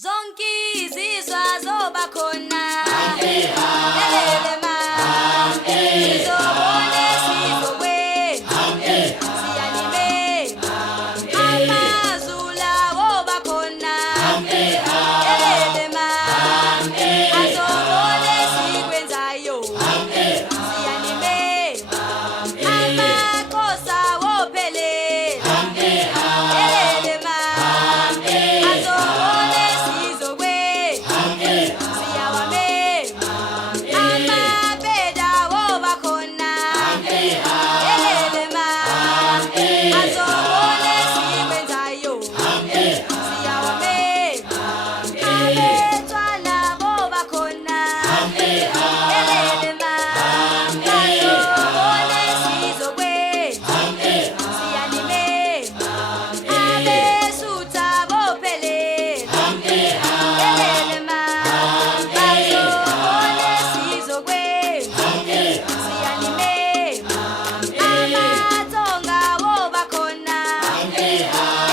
Zonki zizwa zoba khona elele ma sizobone sizokwe siyanime amazula woba khona elele ma azobone sikwenzayo siyanime amakhosa wophelela elele ma azobone sizokwe siyawame amabeda woba khona elele ma azobone sikwenzayo siyawame abetwana boba khona elele ma azobone sizokwe siyanime abesutha bophelela elele ma bazobone sizokwe siyanime amathonga woba khona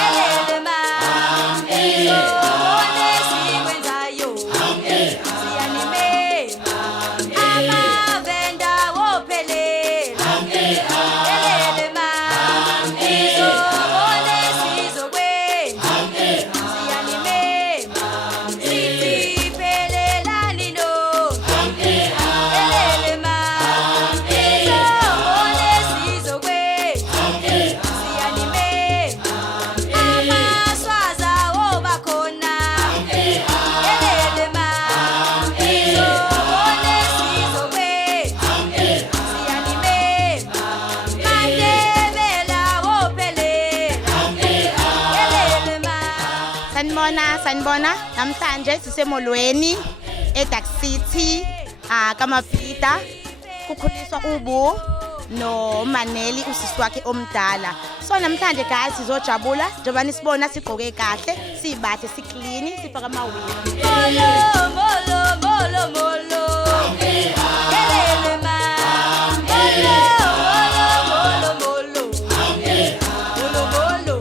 elele ma sizobone sikwenzayo siyanime amavenda wophelela elele ma sizobone sizokwe siyanime siphelelani no elele ma sizobone sizokwe siyanime amaswaza woba khona elele ma sizobone sizokwe siyanime mandebela wophelela elele ma Sanibona namhlanje sisemolweni eDark City kaMapita kukhuliswa ubu noManeli usisi wakhe omdala. So namhlanje guys sizojabula njengoba nisibona sigqoke kahle sibathe siclean sifaka amawili. molo molo molo molo elele ma molo molo molo molo molo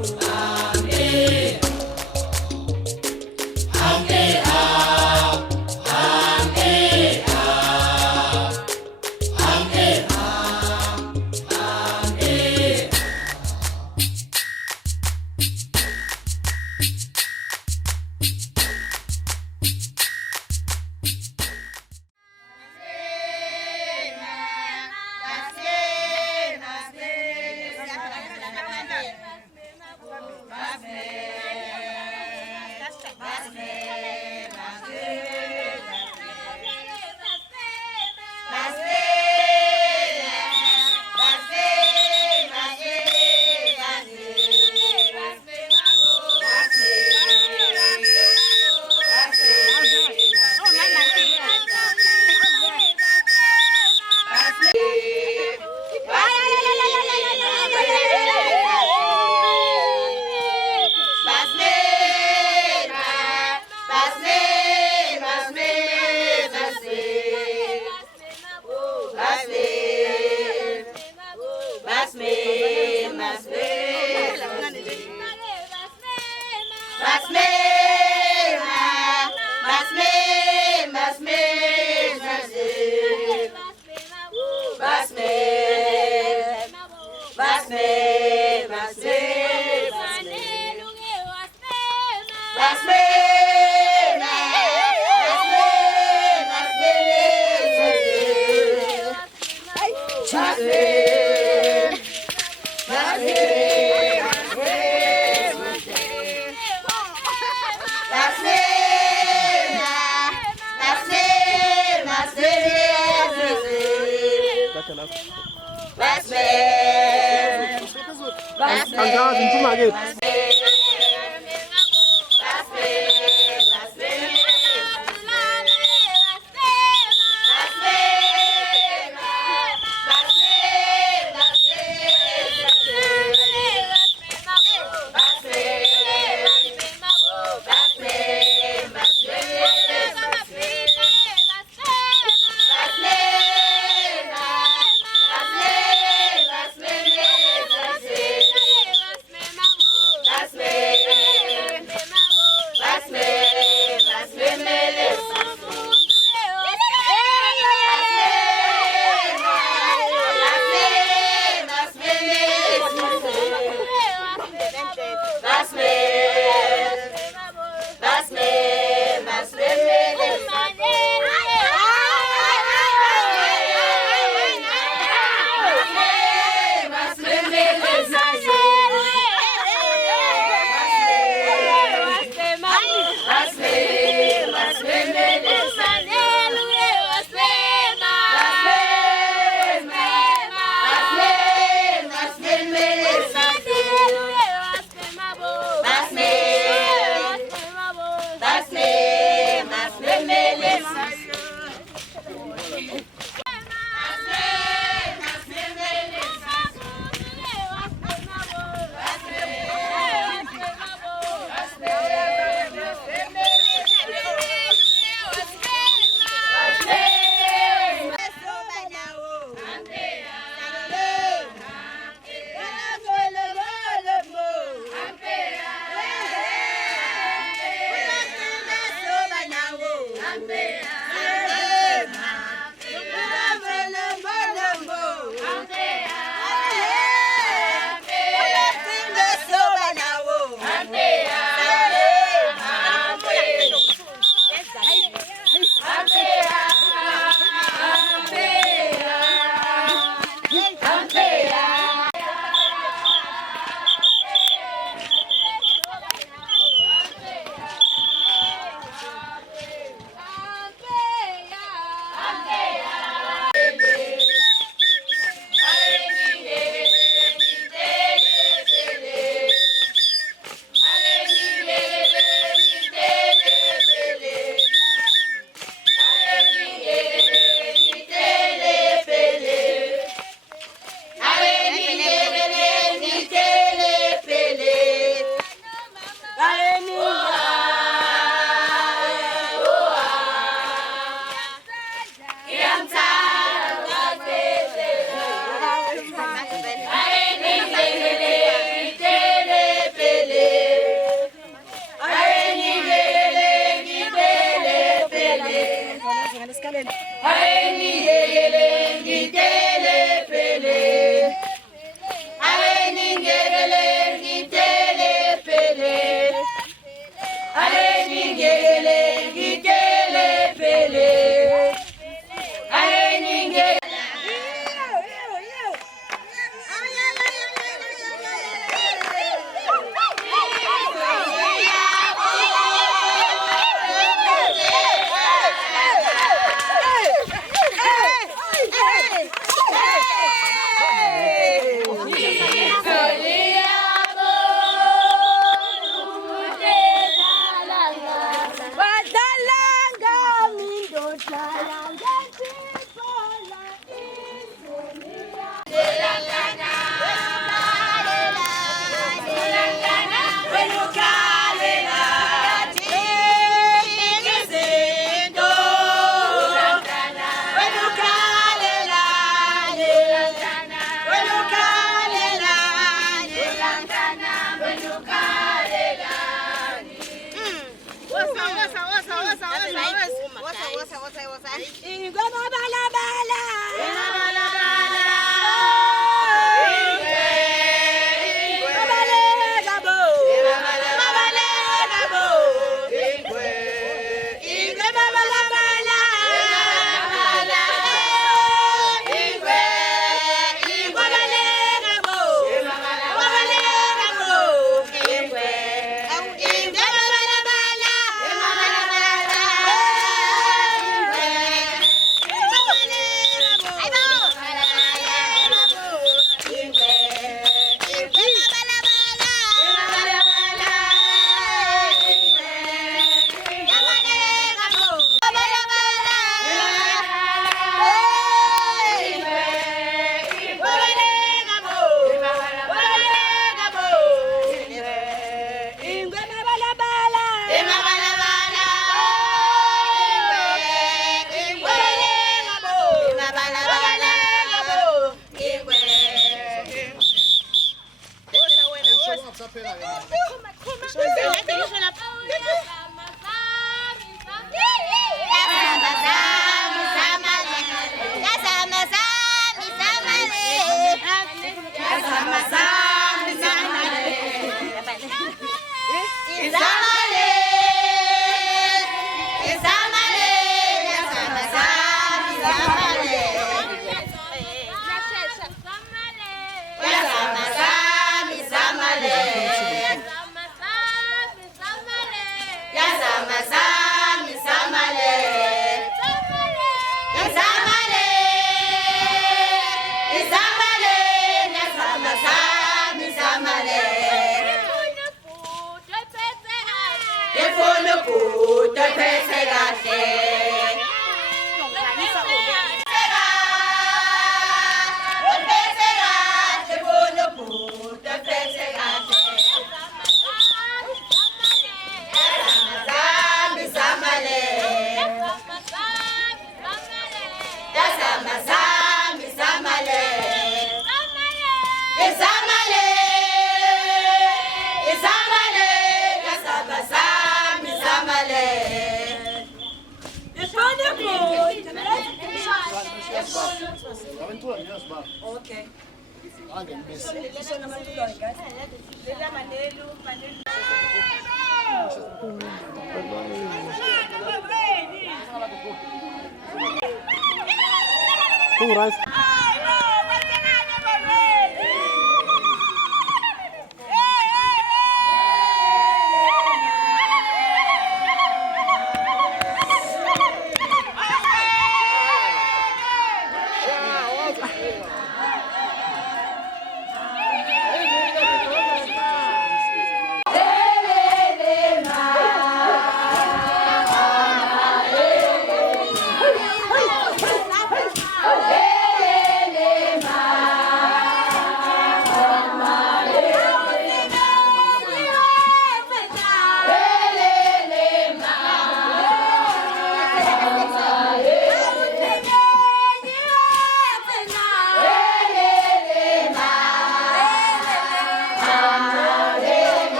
Okay.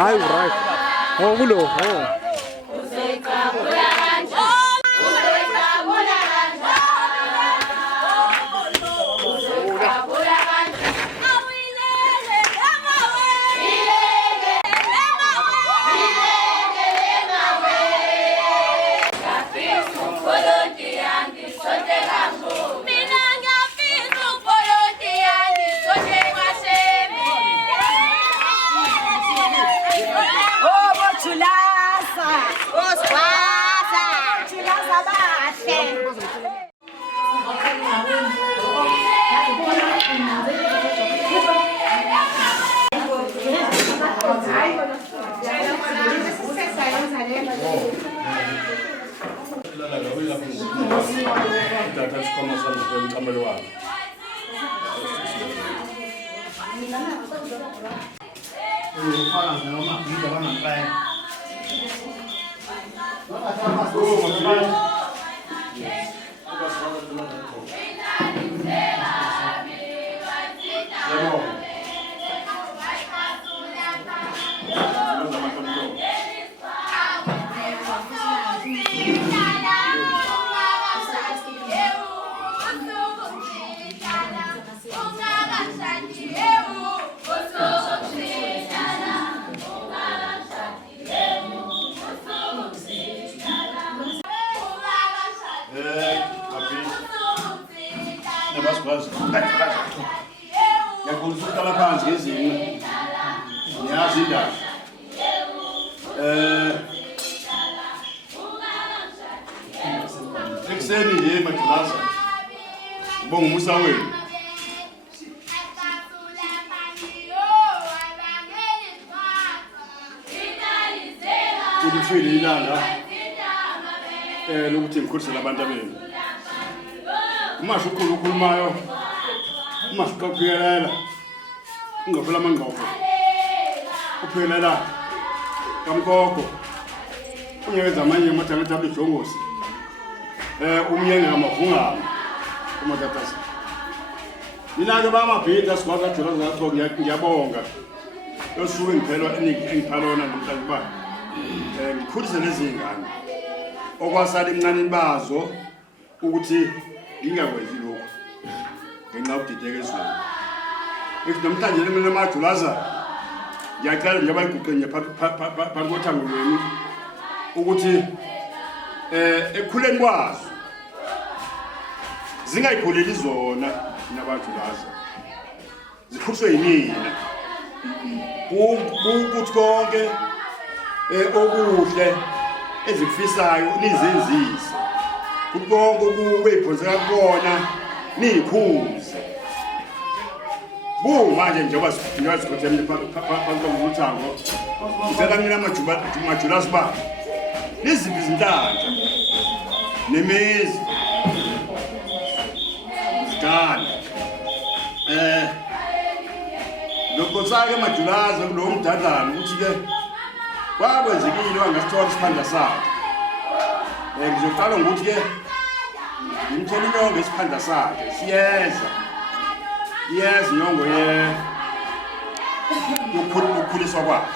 Hayi right. Oh kulo. Oh. Ngiyakuzukala phansi ngezinye. Ngiyazi indaba. Ekuseni nje Madulaza. Ngibonga umusa wenu. Kulifile ilanga. Lokuthi ngikhulisele abantu abenu. Uma ukhulumayo. Uma uqhubekela. Ungavula amangqoko. Uphelela kamkoko. Unyenza amanye amathanga abejongosi. Umyenge ngamavungana. Umathatha. Mina ke bamabhida sikwazi ajula zakho ngiyabonga. Yosuke ngiphelwa engiphalona namhlanje ba. Ngikhulise lezi ngane. Okwasala emncaneni bazo ukuthi ngingakwenzi lokho. Ngenxa yokudideka ezweni. Namhlanje mina Madulaza ngiyaqala nje bayiguqenye phakathi kothango lwenu ukuthi ekukhuleni kwazo zingayipholeli zona naBadulaza zikhuliswe yimina ukuthi konke okuhle ezikufisayo nizenzise konke okuyiphonzeka kubona niyikhuze manje njengoba sikhothemile phakathi komthango ngicela mina Madulaza ba niziphi izinhlanhla nemizi zikani lokho sake Madulaza kulo mdadlana ukuthi ke kwakwenzekile wangasithola isiphanda sakhe ngizoqala ngokuthi ke ngimthole inyongo isiphanda sakhe siyeza yes nyongo ukukhuliswa kwakhe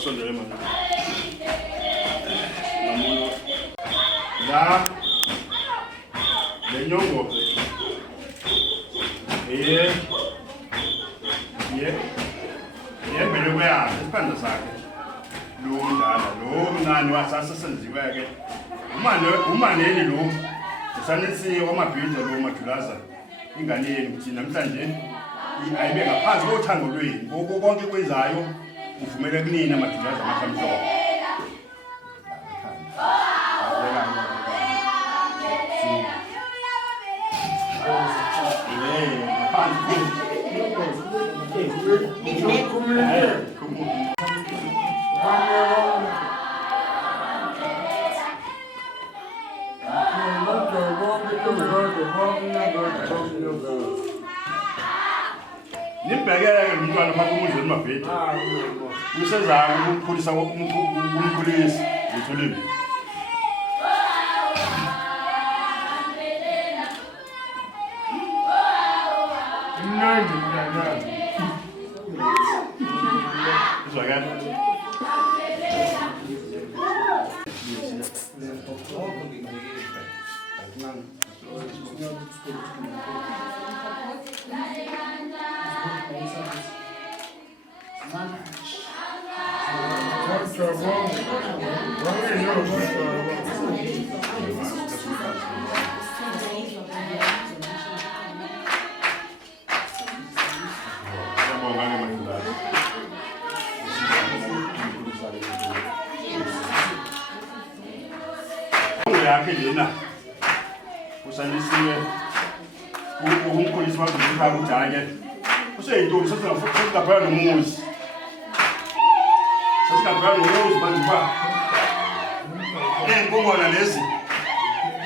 Asondele manje. Namulo. La. Lenyongo. Bele kuya isiphanda sakhe. Lo mdala, lo mncane wasasenziwe ke. Umaneli lo. Usanisi wamabhida lo Madulaza. Ingane yenu ukuthi namhlanje ayibe ngaphansi kothango lwenu. Konke kwenzayo uvumele kunina Madulaza amathamhloko. Nimbhekele umntwana phakathi komuzweni mabhedi. Usezaka ukukhulisa umkhulisi ngithulile. Mnandi mnandi. Izwakala. yakhe lena usanisiwe umkhulisi wakhe ukhaya kujanye useyintombi sesingafuna nomuzi phela nomuzi manje ba. Inkongwana lezi.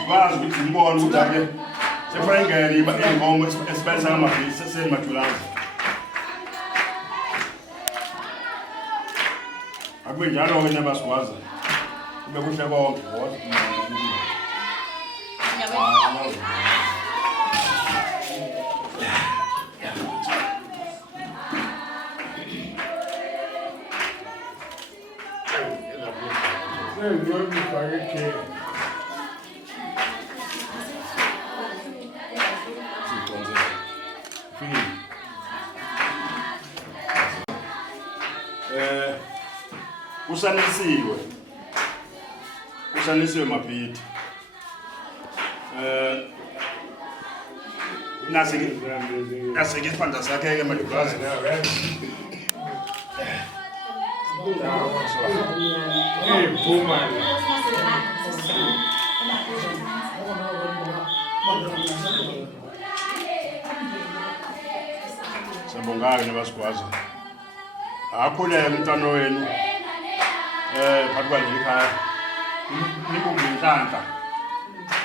Bazi ukuthi ngibone ukuthi ake sefuna ingene ingomo esibenza ngamabhisi sesemathulaza. Akube njalo ke nabasikwaza. Kube kuhle konke kodwa. Usanisiwe mabhidi. Nasi ke isipanda sakhe ke madlozi. Sabongani nabasikwazi. Akhule umntwana wenu phakathi kwalo ekhaya. Nikubhe inhlanhla.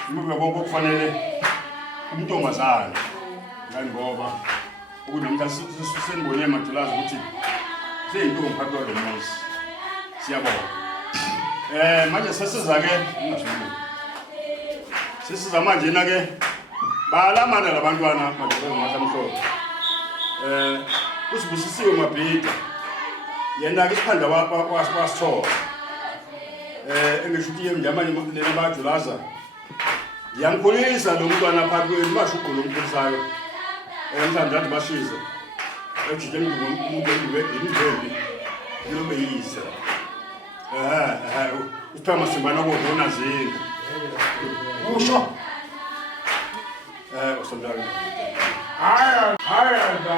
Nikubhe konke okufanele umuntombazana. Ngani ngoba ukunomuntu senibone emadulazi ukuthi seyintombi phakathi kwalo muzi. Siyabonga. Manje sesiza ke ngijulu. Sesiza manje na ke balamana labantwana madulazi ngasamhlophe. Usibusisiwe mabhida. Yena ke isiphanda wasithola. Engisho ukuthi yemnjamanye nina bajulaza. Yamkhulisa lo mntwana phakathi kwenu bashuqo lo mkhulusayo. Mhlawumbe ngathi bashize. Ejike umuntu endiveli. Lo beyise. Uthama simbana kodwa zinga. Usho. Usondala. Haya da.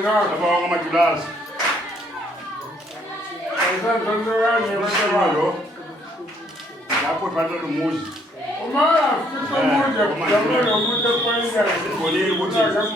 Abang amajulazi. Lapho phakathi lomuzi. Sibonile ukuthi ajulazi.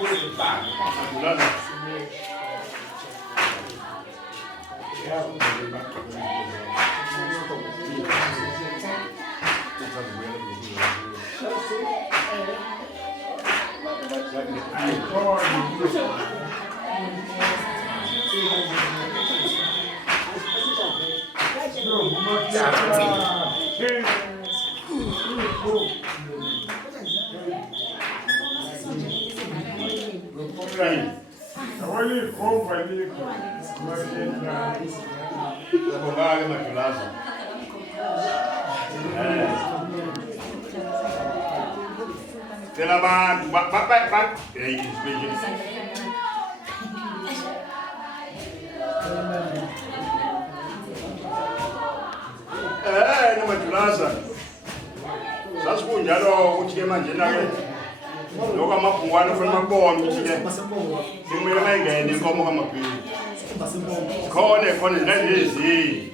Nomadulaza. Sasikunjalo ukuthi ke manje na ke lokho amabhungwana ufuna makubona ukuthi ke kumele mayingene inkomo kamabhili. Khona nalezi.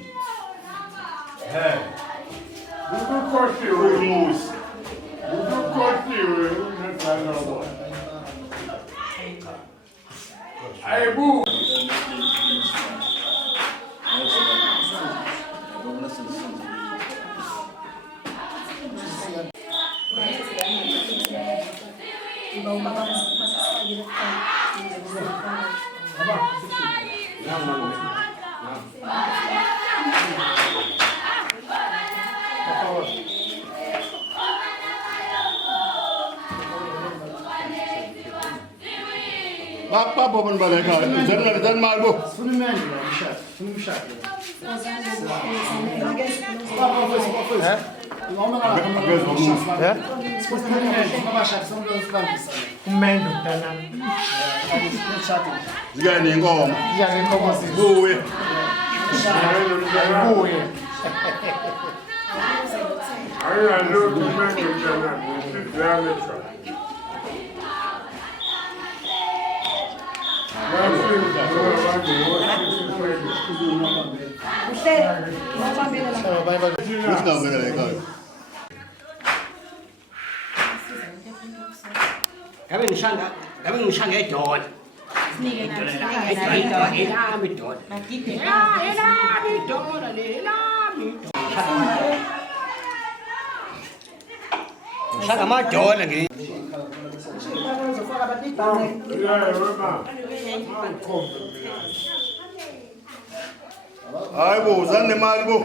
Ukukhohliwe umuzi. Ukukhohliwe unezalo. Ayibu. Apa pun balik kau, jangan malu. Sunmen ya, müşak. ngabe ngishanga edola elami idola ngishanga amadola hayi bo uzane nemali bo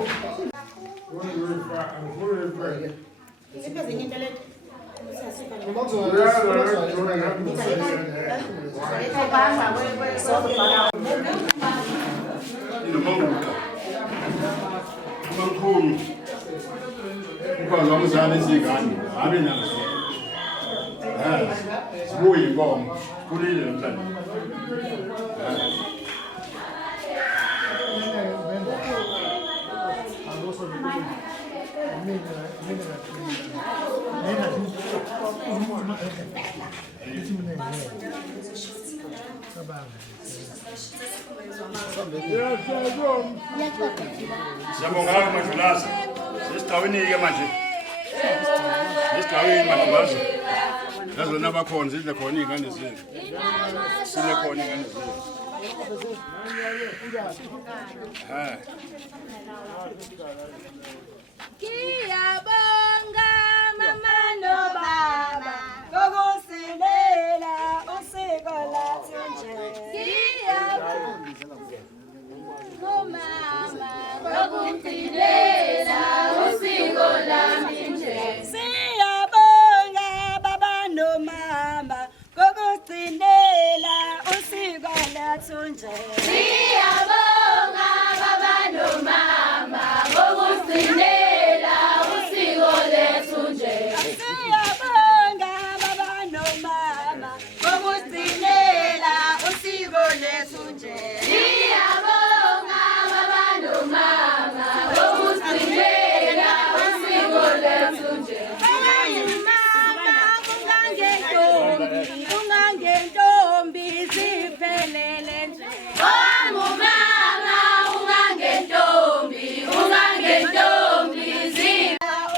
Makhulu ukwazi wamzala izingane abe nazo sibuye inkomo kulile namhlanje Siyabonga Majulaza. Sesidaweni-ke manje. Sesidaweni Majulaza. Lazona bakhona zidle khona iy'ngane zethu. Sile khona iy'ngane zethu. Ngiyabonga mama nobaba ngokusilela usiko lathi nje. Ngiyabonga mama ngokugcinela usiko lami nje. Siyabonga baba nomama ngokugcinela usiko lathi nje. Siyabonga baba nomama ngokugcinela usiko lethu nje. Siyabonga baba nomama ngokugcinela usiko lethu nje. Siyabonga baba nomama ngokugcinela usiko lethu nje. Ungangentombi ziphelele nje. Ongumama ungangentombi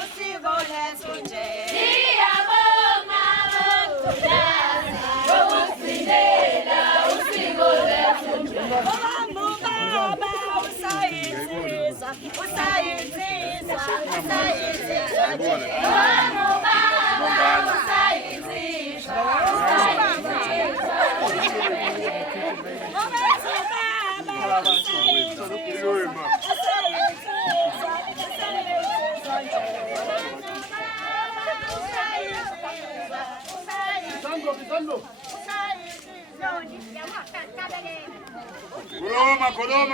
usiko lethu nje. Siyabonga ngokugcinela usiko lethu nje. Ongumama usayinsizwa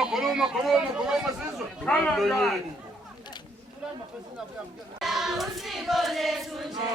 Khuluma sizwe. Usiko lethu nje.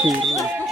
khuru.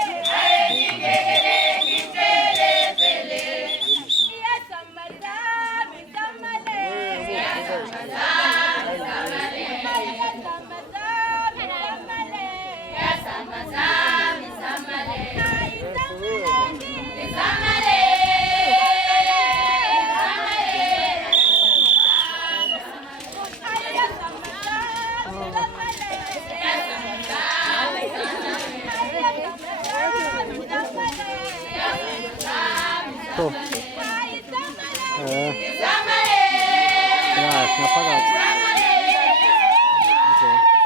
Oh. Ya, kenapa kau? Okay.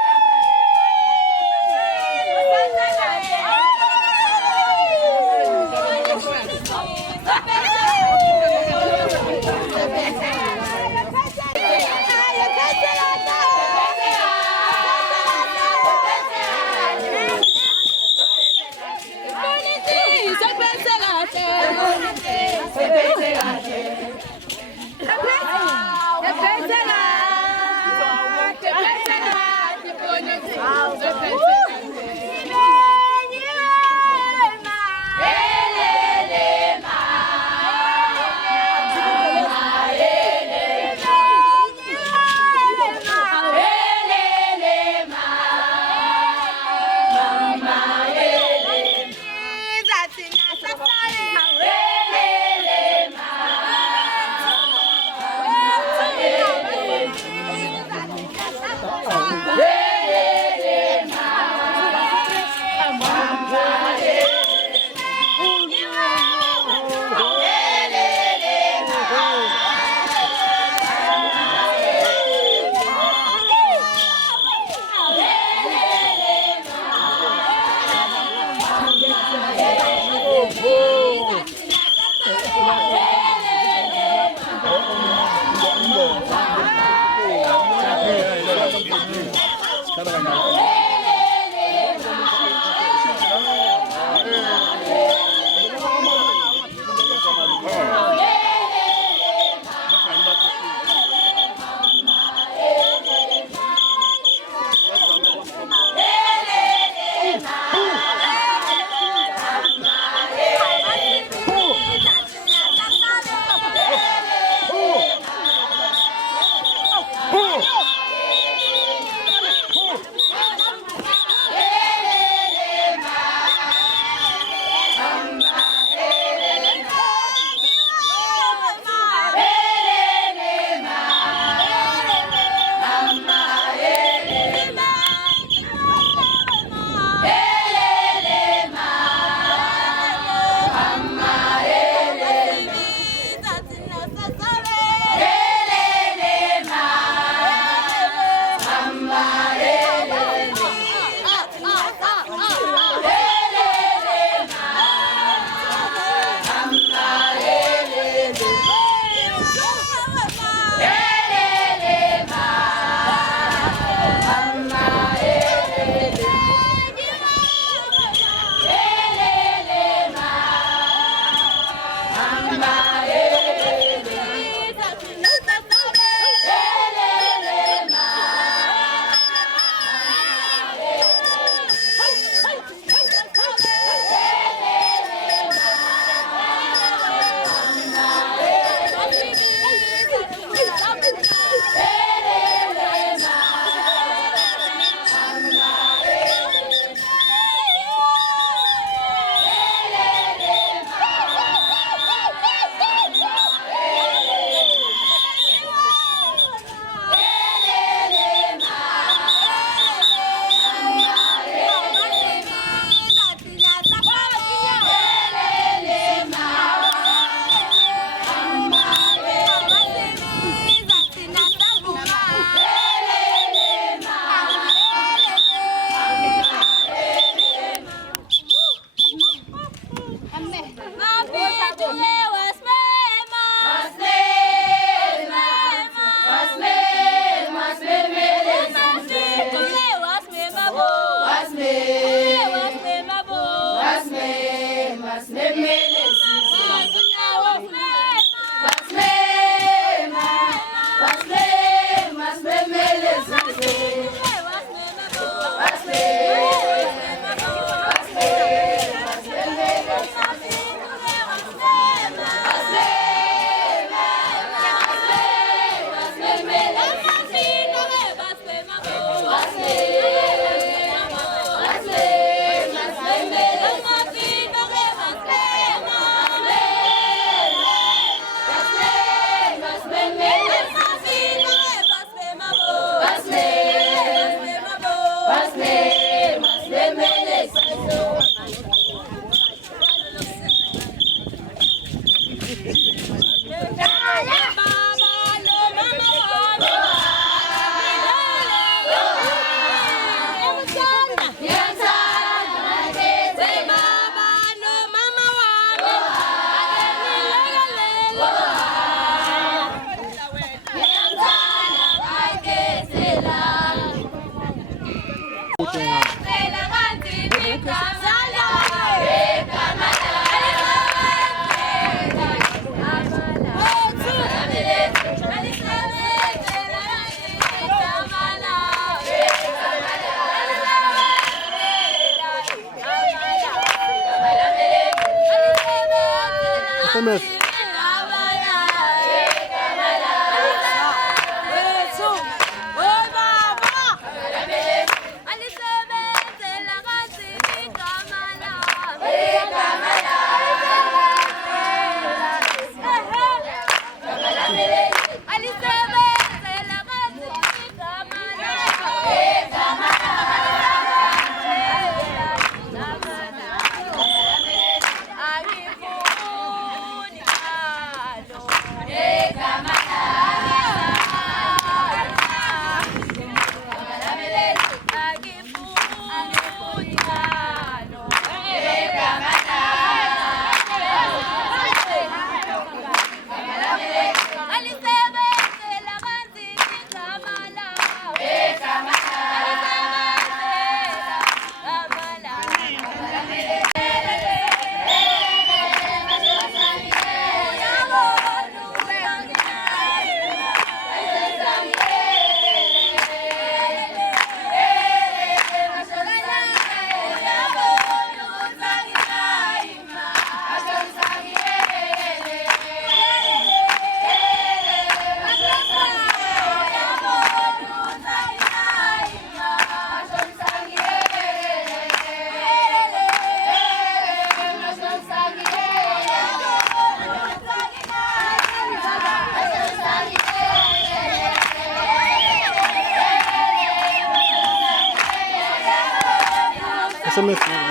SMS.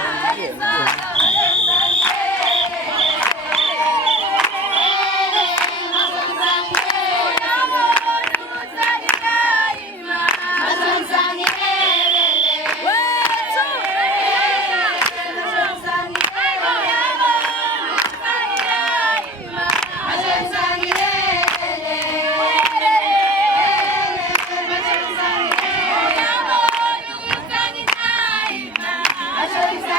Thank you.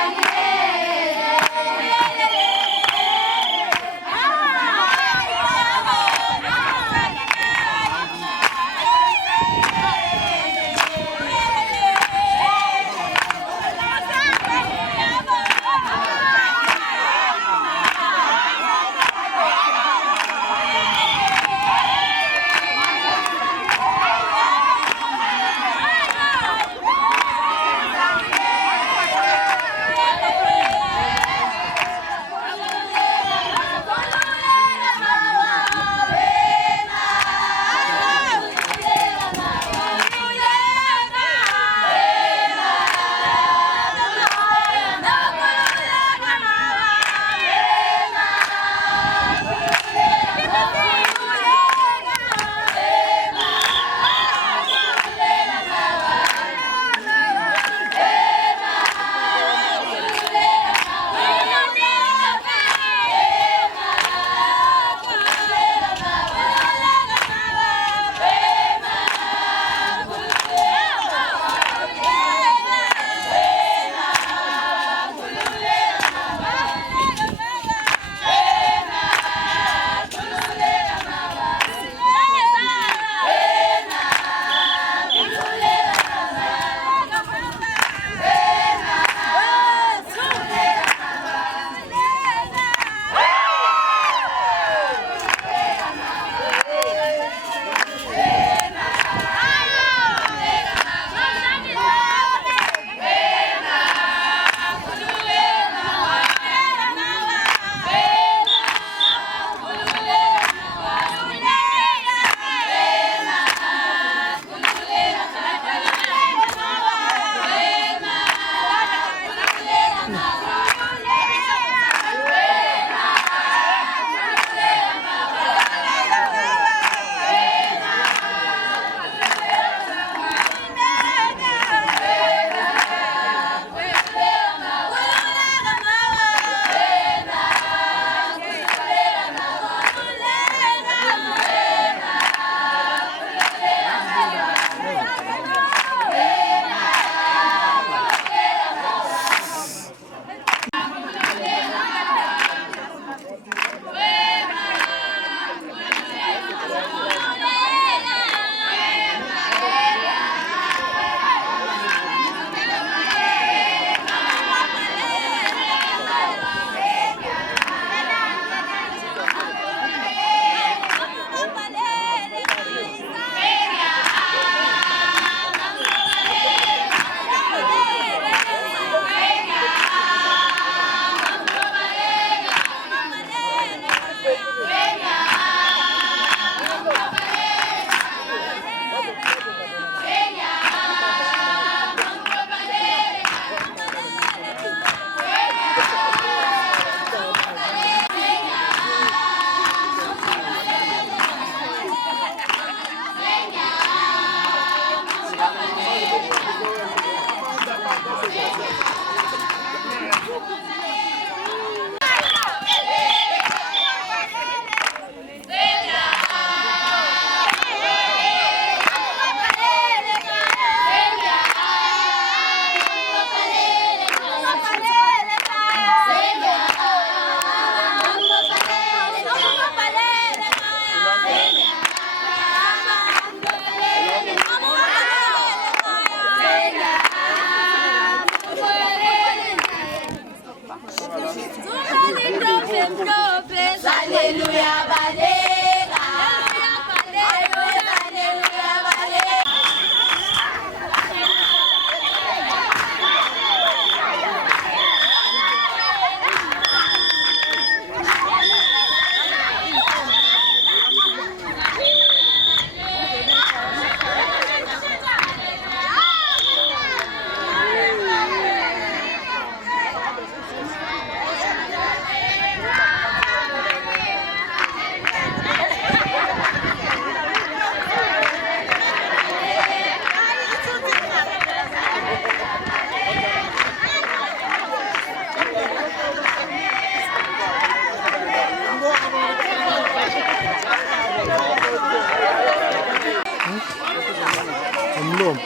umlomo.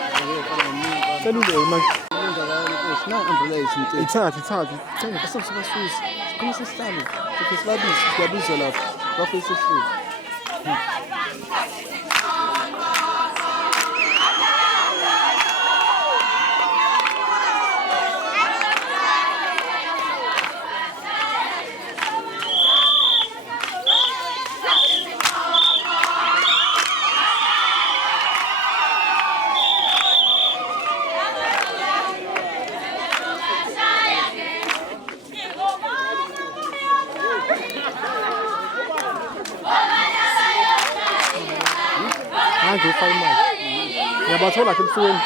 Selule uma ithathe cenga basasibasusa sikhona sesihlalo siyabiza lapho bafisa isihlalo. Ufaka imali ngiyabathola ke ebusweni.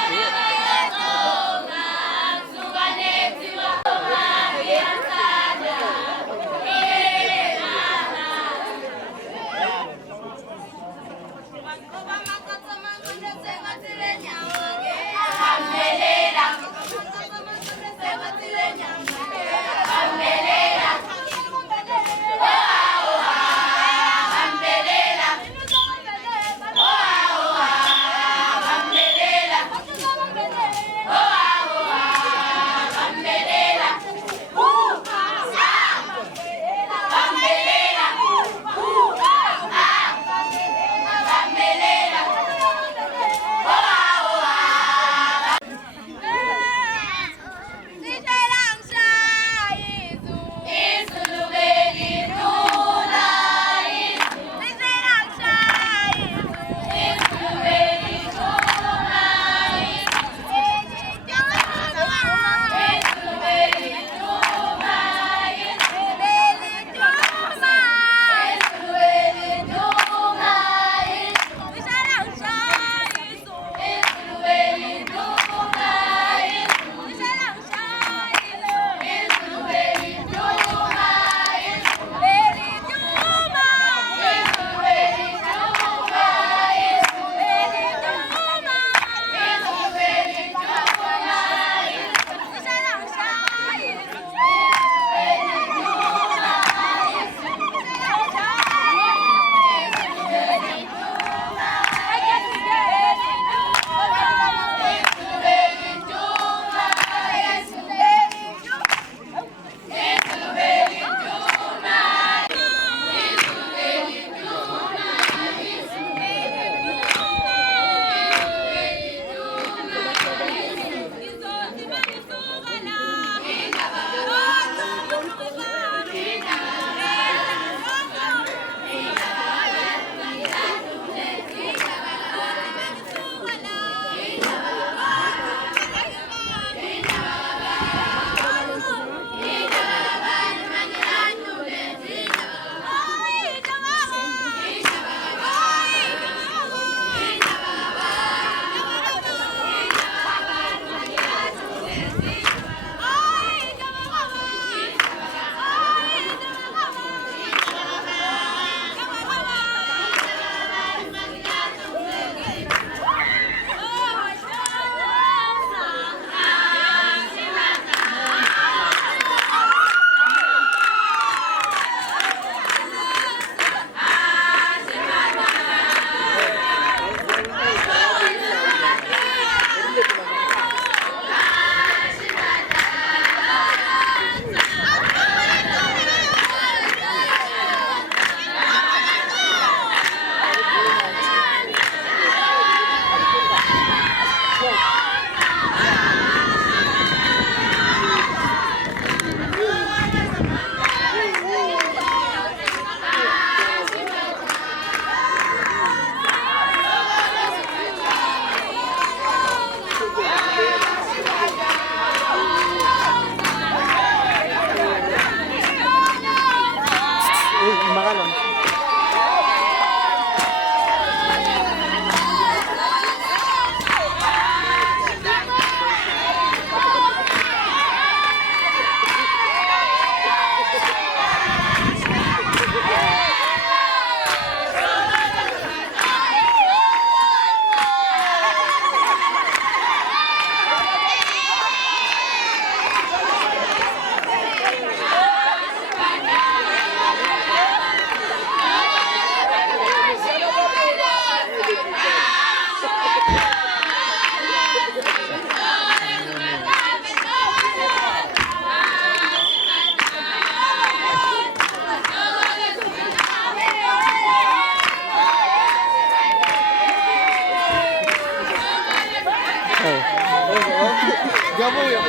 Ngiyabuya.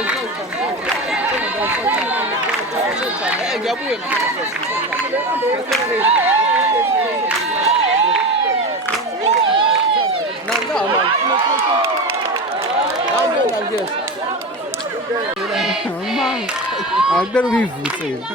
Ngiyabuya. Angibele ukuyivuthe yena.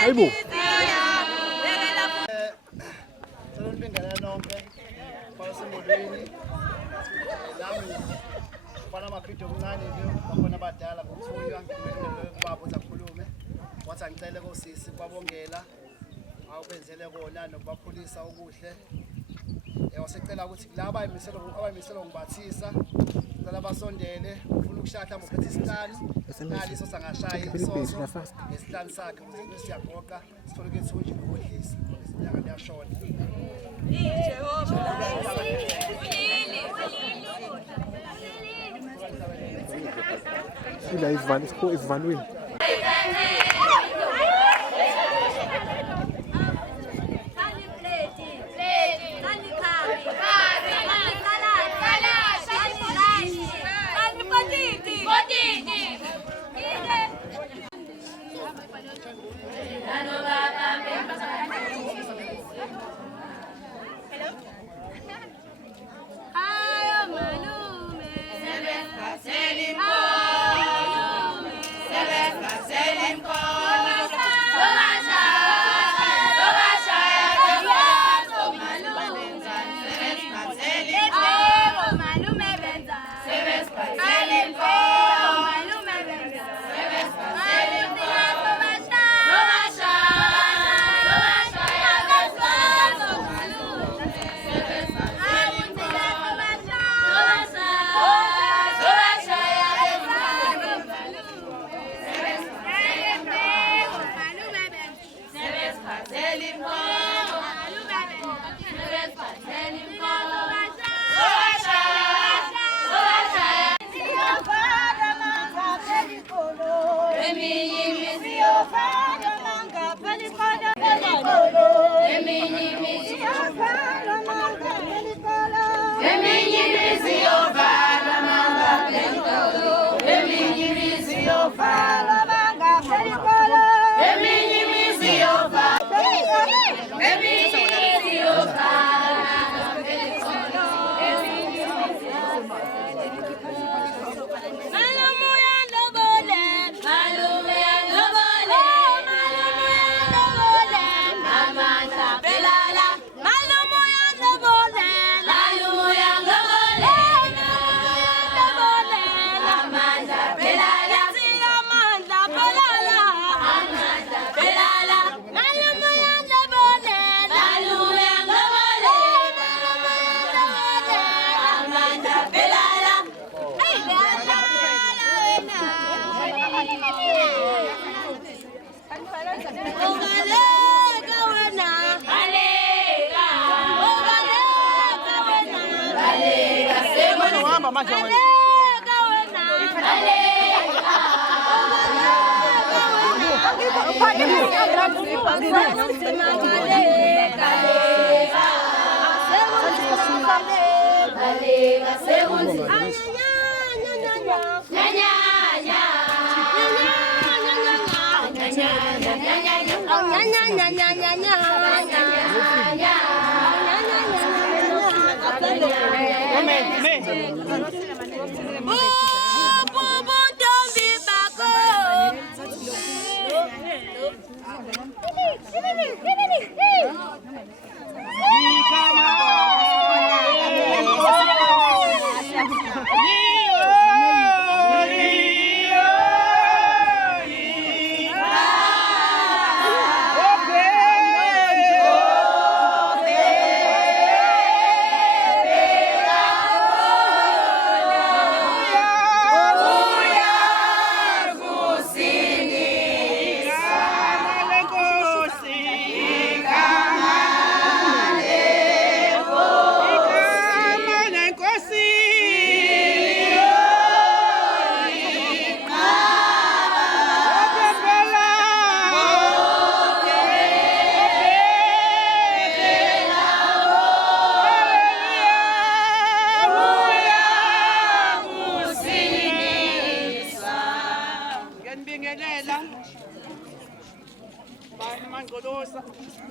Hayibo. Salonibingelela nonke basemolweni nami bana amavidiyo omncane nje bakhona abadala ngokuthunywa ngibaba uzakhulume wathi angicele kosisi kwabongela awubenzele kona nokubaphulisa okuhle wasecela ukuthi laba abayimiselo ngibathisa cela basondele ufuna ukushaya mhlawumbe uphethe isihlanu naliso sangashaya isoso ngesihlanu sakhe ukuze siyagoqa sithole ukuthi ukudlisa isinyanga liyashona Sila isivalweni.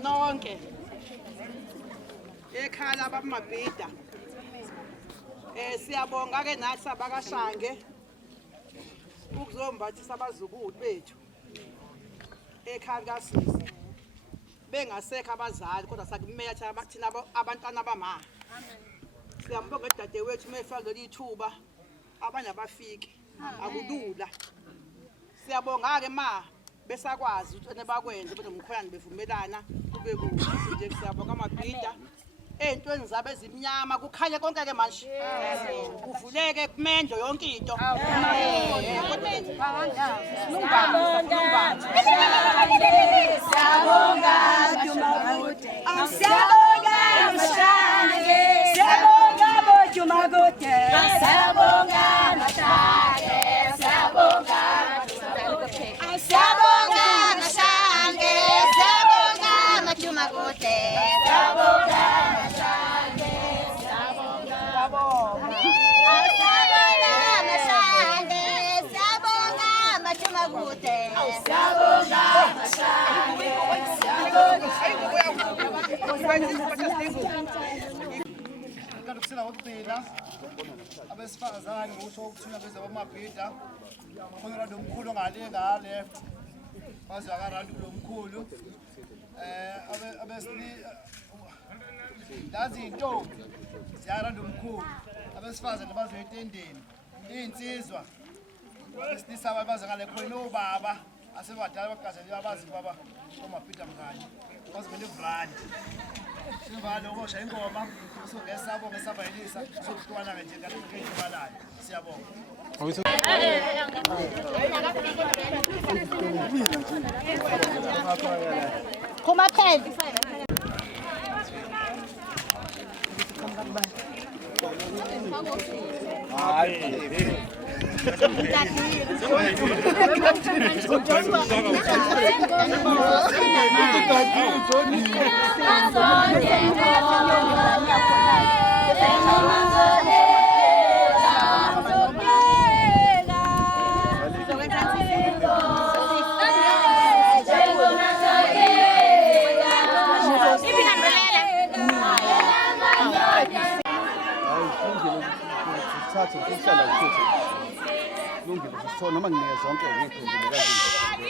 nonke ekhala babamabhida siyabonga ke nathi sabakashange ukuzombathisa abazukulu bethu ekhaya kasisi bengasekho abazali kodwa sakumeya thina abantwana bama siyambonga edadewethu mefakele ithuba abanye abafiki akulula siyabonga ke ma besakwazi ukuthi bakwenze bese umkhwanyana bevumelana kube kuhle nje siyabonga amabhida entweni zabe ezimnyama kukhanya konke ke manje kuvuleke kumendo yonke into Kusina ukugcina abesifazane usho ukuthuna beze bamabhida khona rando omkhulu ngale ngale baza ka rando omkhulu abesini lazi intombi ziyarando omkhulu abesifazane bazoyitendeni insizwa besilisa baza ngale khona obaba asebadala bagazeli abazi baba omabhida mkanye bazimele brand sivalo ukosha ingoma usongesabo ngesabayilisa sokuhlwana nje ngakho siyabonga Kuma phela thathe kuhlala ukuthi lungile sithola noma nginike zonke ngiphendule kazinto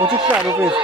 Uthi kuhlala mfethu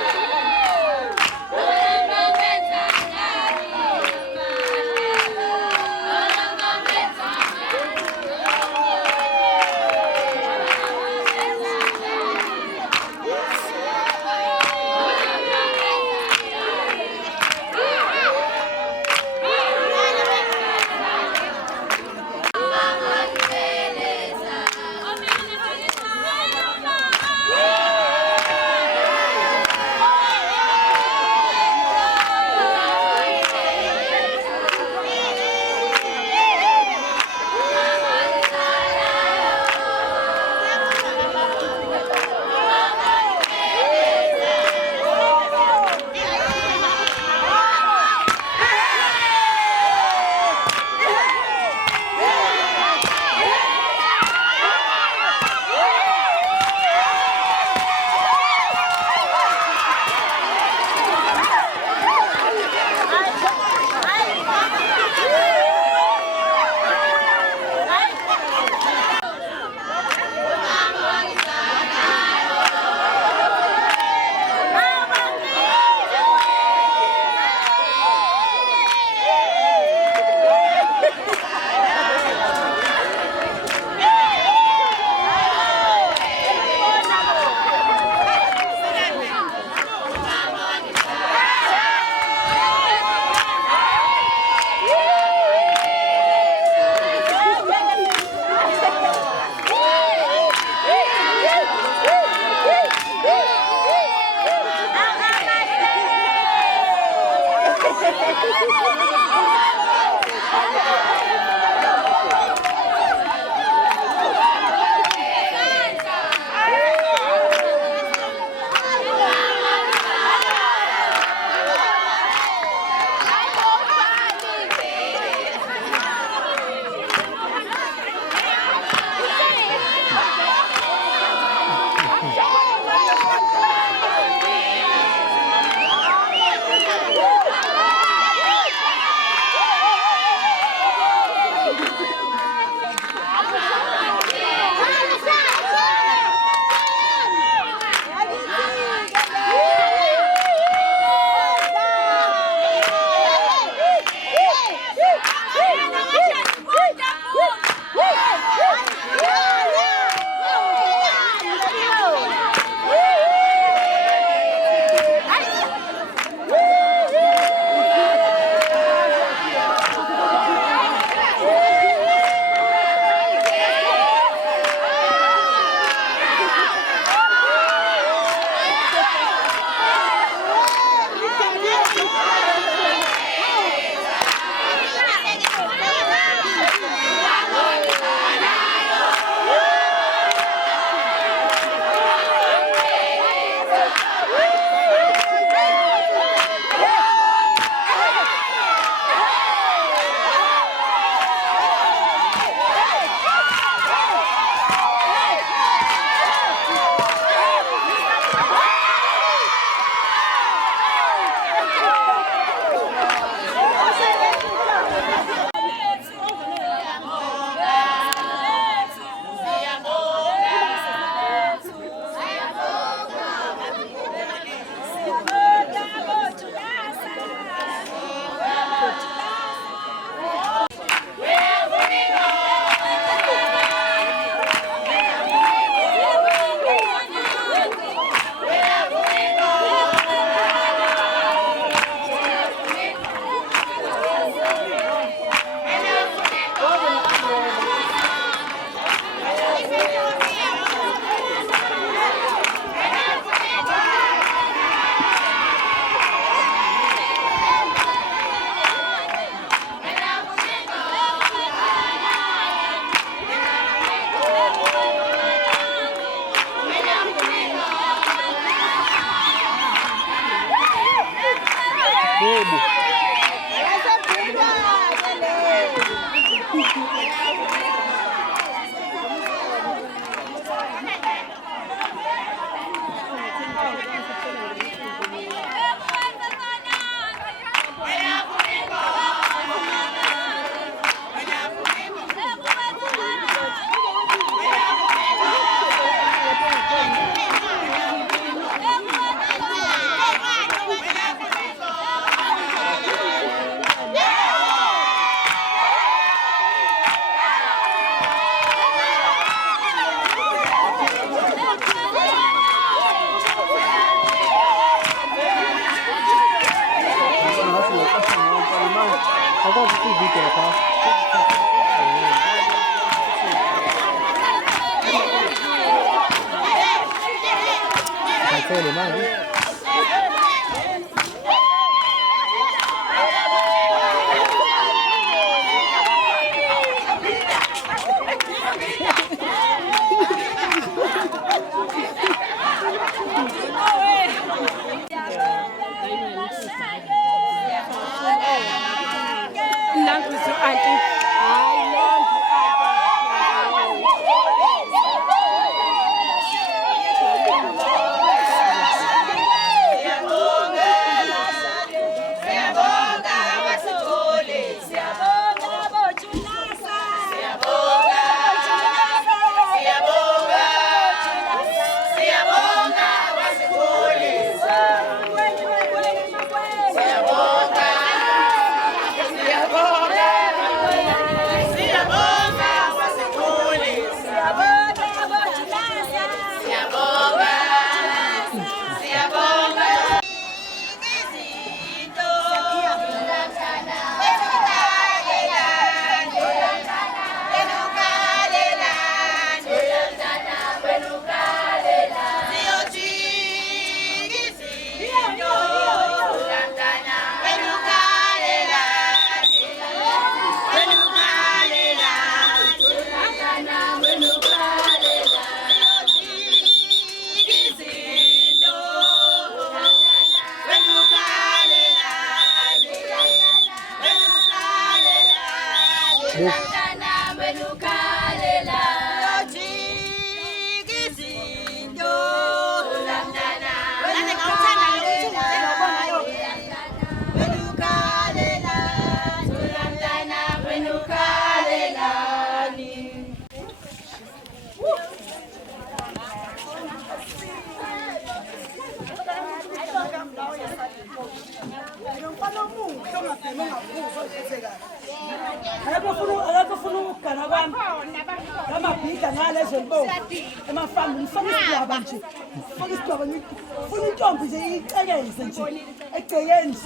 akafuna ukugana kwami ngamabhida ngalezo mbovu emafambi ngifake isidwaba nje fake isidwaba ngifuna intombi nje iyicekeze nje egcekeni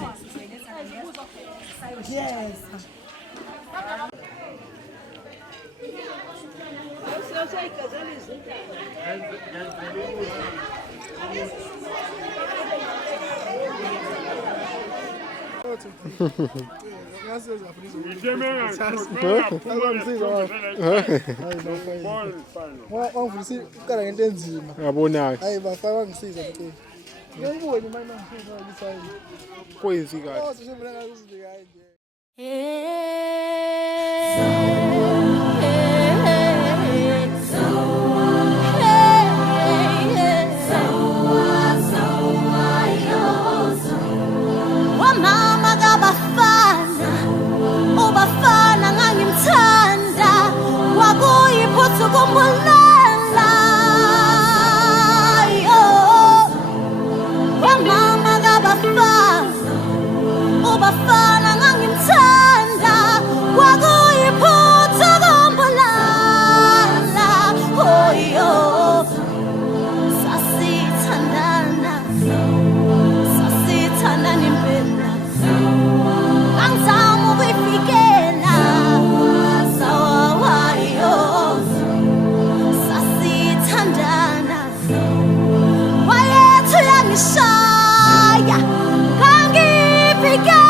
nje yes wangifundisa ukukala ngento enzima Yabonaka. hayi bafaka wangisiza mnteni ngiyiboni manje ngifisa ukuyisayina Kwenzi kahle. sishembona ngakuzinto kanje Wamama kabafana ubafana ngangimthanda wakuyiphuthu kumbulela wamama kabafana ubafana ngangimthanda wakuyiphuthu kumbulela sasithandana impela angizama ukuyifikela sawawayo sasithandana wayethu yangishaya kangifikela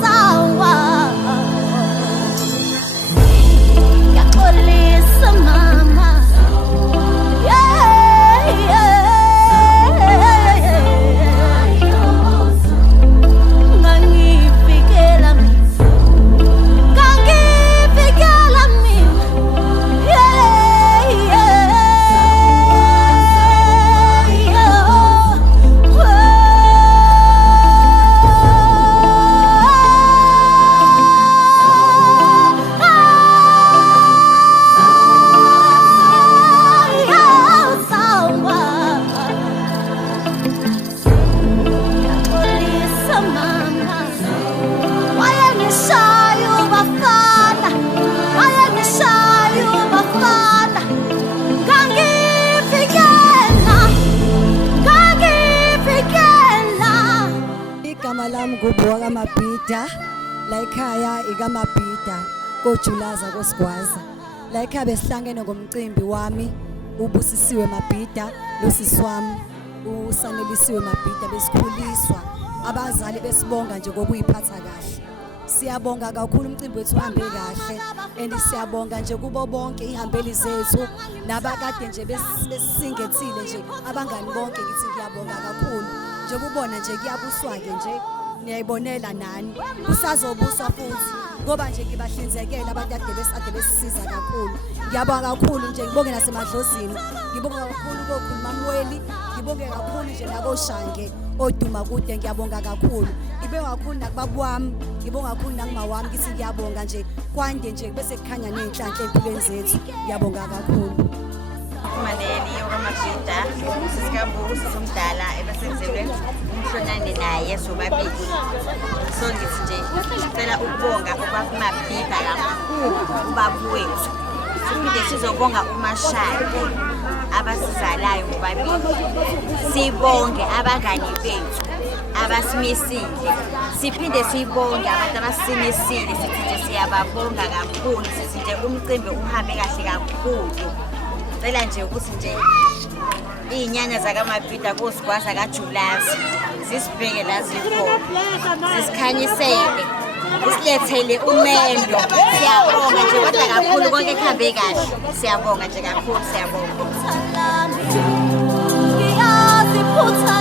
sawa ngaxolisa mama Igama lami nguBuwa kaMabhida la ekhaya ikaMabhida koJulaza koSigwaza la ekhaya besihlangene ngomcimbi wami ubusisiwe Mabhida losisi wami usanelisiwe Mabhida besikhuliswa abazali besibonga nje ngokuyiphatha kahle siyabonga kakhulu umcimbi wethu uhambe kahle and siyabonga nje kubo bonke ihambeli zethu nabakade nje besingethile nje abangani bonke ngithi ngiyabonga kakhulu nje kubona nje kuyabuswa ke nje niyayibonela nani kusazobuswa futhi ngoba nje ngibahlinzekela abantu ade besisiza kakhulu ngiyabonga kakhulu nje ngibonge nasemadlozini ngibonga kakhulu kokhulu Mamweli ngibonge kakhulu nje nakoShange oduma kude ngiyabonga kakhulu ngibonga kakhulu nakubabu wami ngibonga kakhulu nakuma wami ngithi ngiyabonga nje kwande nje bese kukhanya nenhlanhla empilweni zethu ngiyabonga kakhulu Umaleli yokaMabhida sisikambuku sisomdala ebasenzelwe umhlonane naye sobabili so ngithi nje ngicela ukubonga ubaMabhida kakhulu ubabu wethu siphinde sizobonga uMashaka abasizalayo bobabili sibonge abangani bethu abasimisile siphinde sibonge abantu abasimisile sithi nje siyababonga kakhulu sithi nje umcimbi uhambe kahle kakhulu cela nje ukuthi nje inyanya zakaMabhida koSigwaza kaJulaza zisibheke la zikhona zisikhanyiseke isilethele umendo siyabonga nje kodwa kakhulu konke kuhambe kahle siyabonga nje kakhulu siyabonga ngiyaziphutha